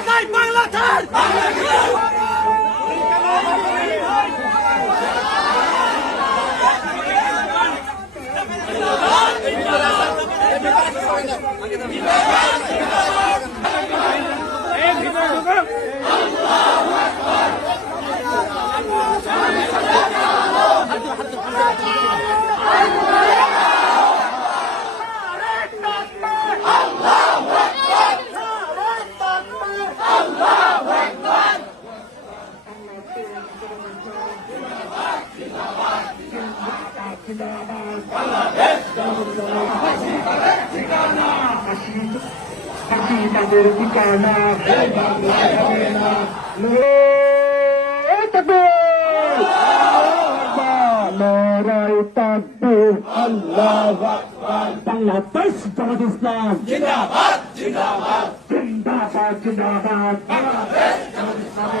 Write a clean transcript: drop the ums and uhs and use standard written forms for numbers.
কোথায় বাংলাদেশ? তাদের ঠিকানা বাংলাদেশ জামাত ইসলাম জিন্দাবাদ জিন্দাবাদ জিন্দাবাদ জিন্দাবাদ বাংলাদেশ জামাত ইসলামের